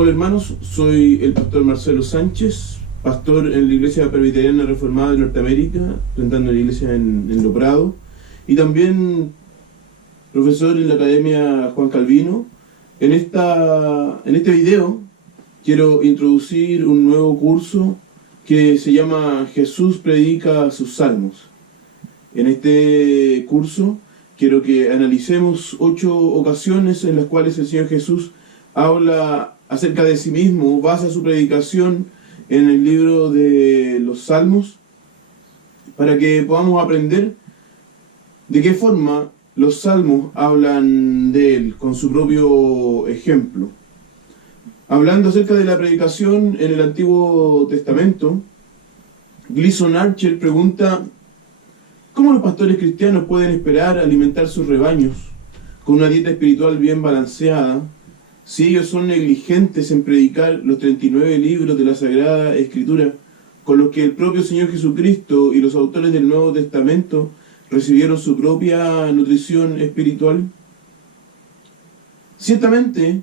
Hola hermanos, soy el pastor Marcelo Sánchez, pastor en la Iglesia Presbiteriana Reformada de Norteamérica, plantando la iglesia en Lo Prado, y también profesor en la Academia Juan Calvino. En este video quiero introducir un nuevo curso que se llama Jesús predica sus salmos. En este curso quiero que analicemos 8 ocasiones en las cuales el Señor Jesús habla acerca de sí mismo, basa su predicación en el libro de los Salmos, para que podamos aprender de qué forma los Salmos hablan de Él, con su propio ejemplo. Hablando acerca de la predicación en el Antiguo Testamento, Gleason Archer pregunta: ¿cómo los pastores cristianos pueden esperar alimentar sus rebaños con una dieta espiritual bien balanceada si ellos son negligentes en predicar los 39 libros de la Sagrada Escritura con los que el propio Señor Jesucristo y los autores del Nuevo Testamento recibieron su propia nutrición espiritual? Ciertamente,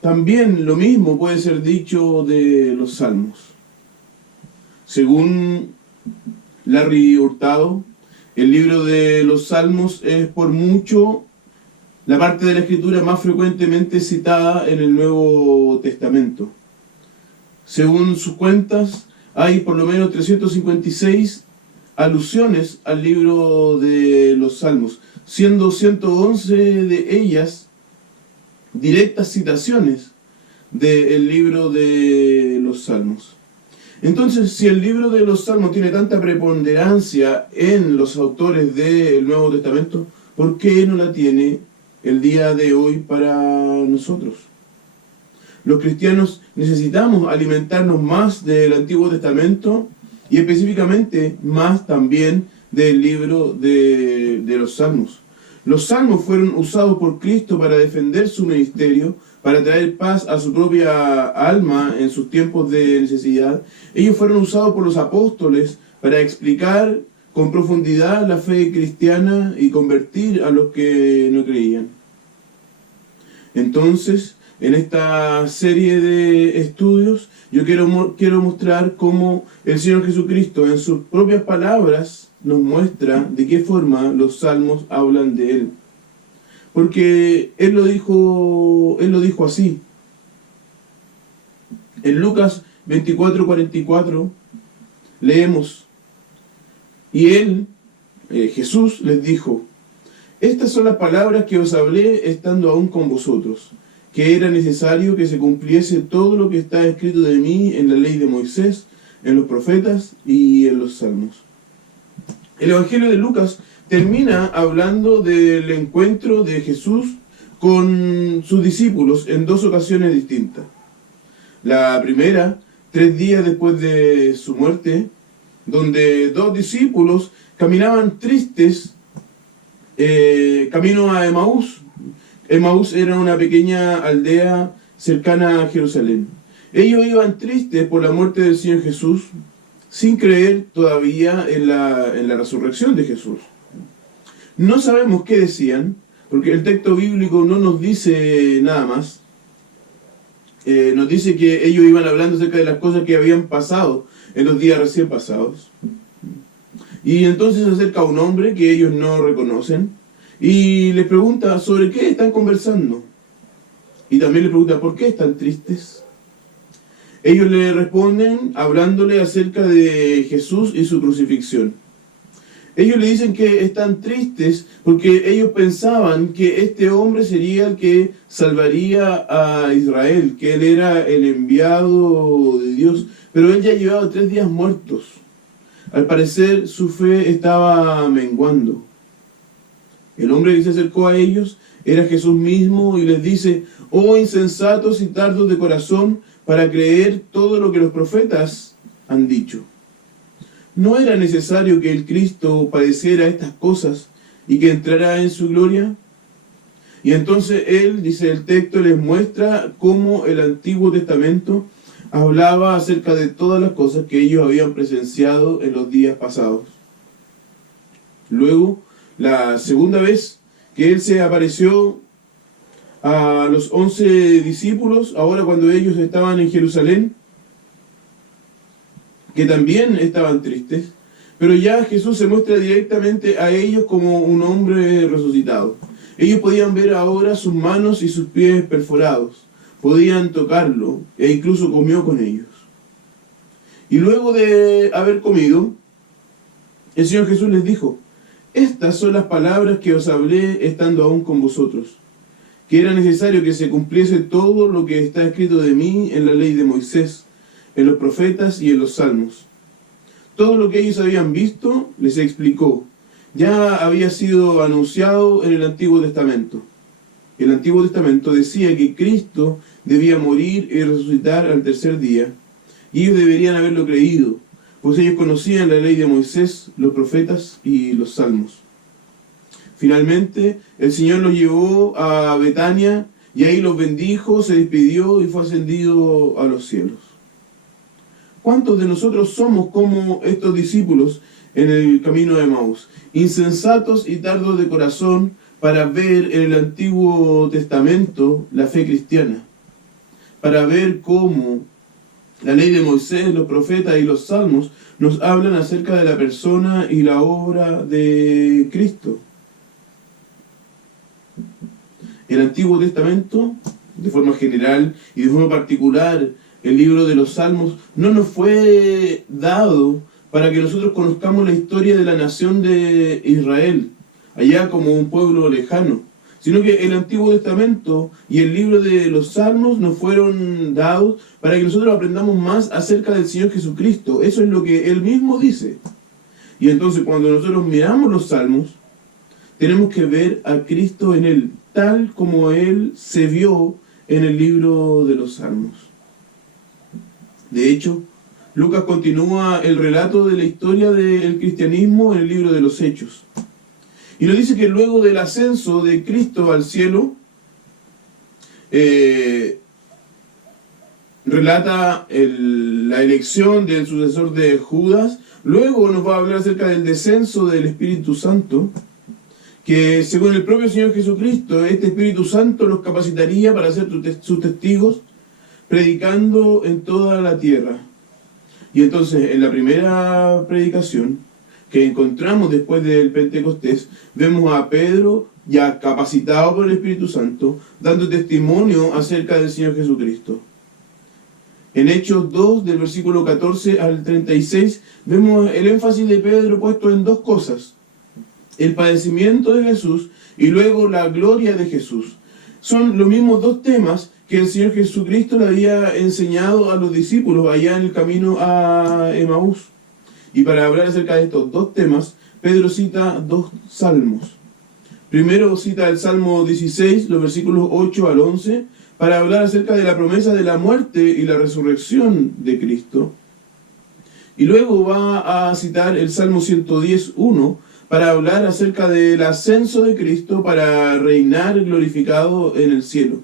también lo mismo puede ser dicho de los Salmos. Según Larry Hurtado, el libro de los Salmos es por mucho la parte de la Escritura más frecuentemente citada en el Nuevo Testamento. Según sus cuentas, hay por lo menos 356 alusiones al libro de los Salmos, siendo 111 de ellas directas citaciones del libro de los Salmos. Entonces, si el libro de los Salmos tiene tanta preponderancia en los autores del Nuevo Testamento, ¿por qué no la tiene el día de hoy para nosotros? Los cristianos necesitamos alimentarnos más del Antiguo Testamento y específicamente más también del libro de los Salmos. Los Salmos fueron usados por Cristo para defender su ministerio, para traer paz a su propia alma en sus tiempos de necesidad. Ellos fueron usados por los apóstoles para explicar con profundidad la fe cristiana y convertir a los que no creían. Entonces, en esta serie de estudios, yo quiero mostrar cómo el Señor Jesucristo, en sus propias palabras, nos muestra de qué forma los salmos hablan de Él. Porque Él lo dijo así. En Lucas 24:44 leemos: y Él, Jesús, les dijo: estas son las palabras que os hablé estando aún con vosotros, que era necesario que se cumpliese todo lo que está escrito de mí en la ley de Moisés, en los profetas y en los salmos. El Evangelio de Lucas termina hablando del encuentro de Jesús con sus discípulos en 2 ocasiones distintas. La primera, 3 días después de su muerte, donde 2 discípulos caminaban tristes camino a Emaús. Emaús era una pequeña aldea cercana a Jerusalén. Ellos iban tristes por la muerte del Señor Jesús, sin creer todavía en la resurrección de Jesús. No sabemos qué decían, porque el texto bíblico no nos dice nada más. Nos dice que ellos iban hablando acerca de las cosas que habían pasado en los días recién pasados. Y entonces se acerca un hombre que ellos no reconocen y les pregunta sobre qué están conversando. Y también le pregunta por qué están tristes. Ellos le responden hablándole acerca de Jesús y su crucifixión. Ellos le dicen que están tristes porque ellos pensaban que este hombre sería el que salvaría a Israel, que él era el enviado de Dios, pero él ya llevaba 3 días muertos. Al parecer su fe estaba menguando. El hombre que se acercó a ellos era Jesús mismo y les dice: oh insensatos y tardos de corazón para creer todo lo que los profetas han dicho. ¿No era necesario que el Cristo padeciera estas cosas y que entrara en su gloria? Y entonces él, dice el texto, les muestra cómo el Antiguo Testamento hablaba acerca de todas las cosas que ellos habían presenciado en los días pasados. Luego, la segunda vez que él se apareció a los 11 discípulos, ahora cuando ellos estaban en Jerusalén, que también estaban tristes, pero ya Jesús se muestra directamente a ellos como un hombre resucitado. Ellos podían ver ahora sus manos y sus pies perforados, podían tocarlo, e incluso comió con ellos. Y luego de haber comido, el Señor Jesús les dijo: estas son las palabras que os hablé estando aún con vosotros, que era necesario que se cumpliese todo lo que está escrito de mí en la ley de Moisés, en los profetas y en los salmos. Todo lo que ellos habían visto les explicó. Ya había sido anunciado en el Antiguo Testamento. El Antiguo Testamento decía que Cristo debía morir y resucitar al tercer día, y ellos deberían haberlo creído, pues ellos conocían la ley de Moisés, los profetas y los salmos. Finalmente, el Señor los llevó a Betania, y ahí los bendijo, se despidió y fue ascendido a los cielos. ¿Cuántos de nosotros somos como estos discípulos en el camino de Emaús? Insensatos y tardos de corazón para ver en el Antiguo Testamento la fe cristiana, para ver cómo la ley de Moisés, los profetas y los salmos nos hablan acerca de la persona y la obra de Cristo. El Antiguo Testamento, de forma general y de forma particular, el libro de los Salmos, no nos fue dado para que nosotros conozcamos la historia de la nación de Israel, allá como un pueblo lejano, sino que el Antiguo Testamento y el libro de los Salmos nos fueron dados para que nosotros aprendamos más acerca del Señor Jesucristo. Eso es lo que Él mismo dice. Y entonces cuando nosotros miramos los Salmos, tenemos que ver a Cristo en Él, tal como Él se vio en el libro de los Salmos. De hecho, Lucas continúa el relato de la historia del cristianismo en el libro de los Hechos. Y nos dice que luego del ascenso de Cristo al cielo, relata la elección del sucesor de Judas. Luego nos va a hablar acerca del descenso del Espíritu Santo, que según el propio Señor Jesucristo, este Espíritu Santo los capacitaría para ser sus testigos, predicando en toda la tierra. Y entonces, en la primera predicación que encontramos después del Pentecostés, vemos a Pedro, ya capacitado por el Espíritu Santo, dando testimonio acerca del Señor Jesucristo. En Hechos 2, del versículo 14 al 36, vemos el énfasis de Pedro puesto en dos cosas: el padecimiento de Jesús y luego la gloria de Jesús. Son los mismos dos temas que el Señor Jesucristo le había enseñado a los discípulos allá en el camino a Emaús. Y para hablar acerca de estos dos temas, Pedro cita dos salmos. Primero cita el Salmo 16, los versículos 8 al 11, para hablar acerca de la promesa de la muerte y la resurrección de Cristo. Y luego va a citar el Salmo 110:1, para hablar acerca del ascenso de Cristo para reinar glorificado en el cielo.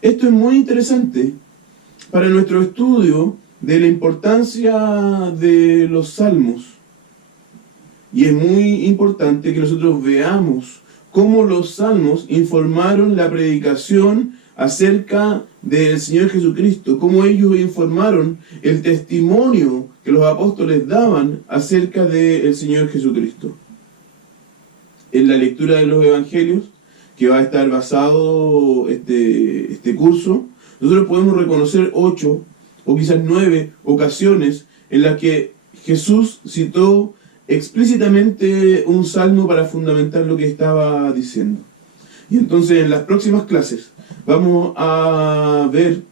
Esto es muy interesante para nuestro estudio de la importancia de los salmos. Y es muy importante que nosotros veamos cómo los salmos informaron la predicación acerca del Señor Jesucristo, cómo ellos informaron el testimonio que los apóstoles daban acerca del Señor Jesucristo. En la lectura de los evangelios, que va a estar basado este curso, nosotros podemos reconocer 8 o quizás 9 ocasiones en las que Jesús citó explícitamente un salmo para fundamentar lo que estaba diciendo. Y entonces en las próximas clases vamos a ver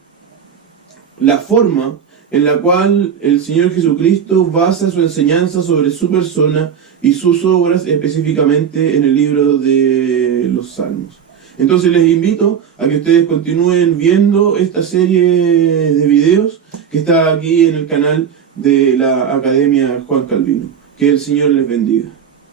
la forma en la cual el Señor Jesucristo basa su enseñanza sobre su persona y sus obras, específicamente en el libro de los Salmos. Entonces les invito a que ustedes continúen viendo esta serie de videos que está aquí en el canal de la Academia Juan Calvino. Que el Señor les bendiga.